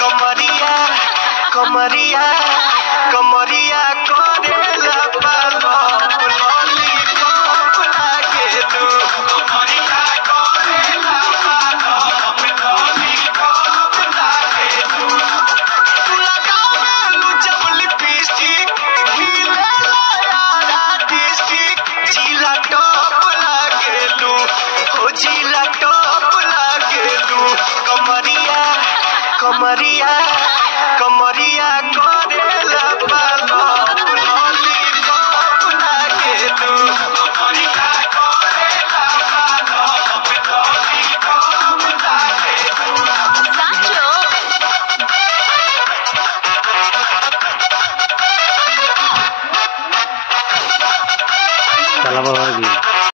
कमरिया कमरिया कमरिया करेला पालो लॉलीपॉप लागेलू कमरिया करेला पालो लॉलीपॉप लागेलू तू लगावेलू जब लिपस्टिक खिलेला यारा डिस्ट्रिक्ट जिला टॉप लागेलू हो जिला टॉप लागेलू कमरिया कमरिया कमरिया करेला पालो लॉलीपॉप लागेलू कमरिया करेला पालो लॉलीपॉप लागेलू साचो চালাবো ভাবি